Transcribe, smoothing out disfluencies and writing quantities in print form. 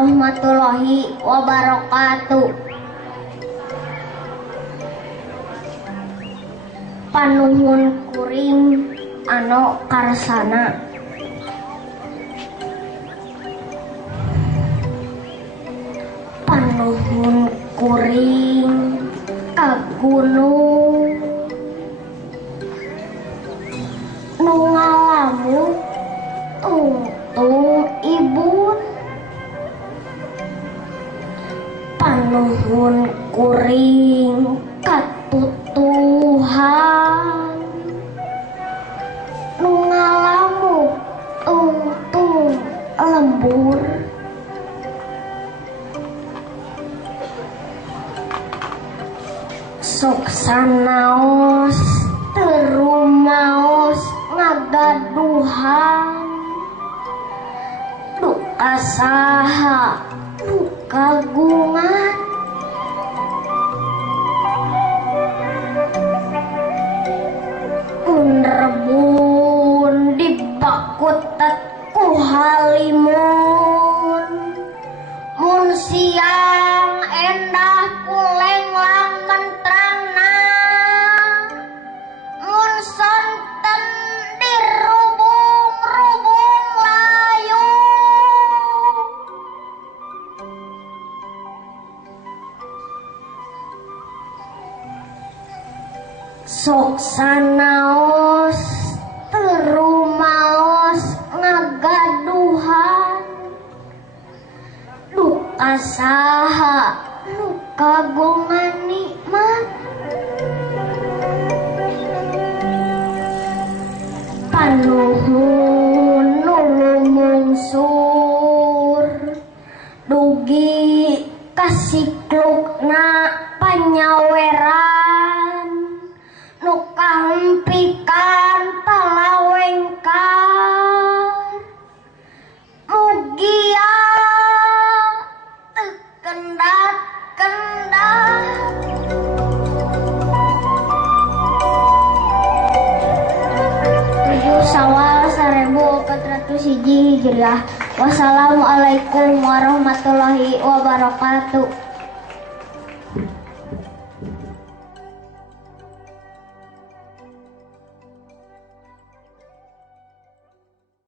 warahmatullahi wabarakatuh. Panuhun kuring anu karsana. Panuhun kuring ka gunung nu ngalamu tungtung ibun. Panuhun kuring ka tutuhan nu ngalamu tungtung lembur. Sok sanaos teu rumaos ngagaduhan, duka saha nu kagungan. Mun rebun dibakutet ku halimun, mun siang endah kulenglang mentrangna, mun sonten dirubung-rubung layu. Sok sanaos teu rumaos ngagaduhan, duka saha nu kagungan nikmat. Panuhun nu lumungsur dugi kasiklukna panyaweran nu kahempikan palawengkar. Mugia teu kendat-kendat. 7 Syawal 1401 Hijriah. Wassalamualaikum warahmatullahi wabarakatuh.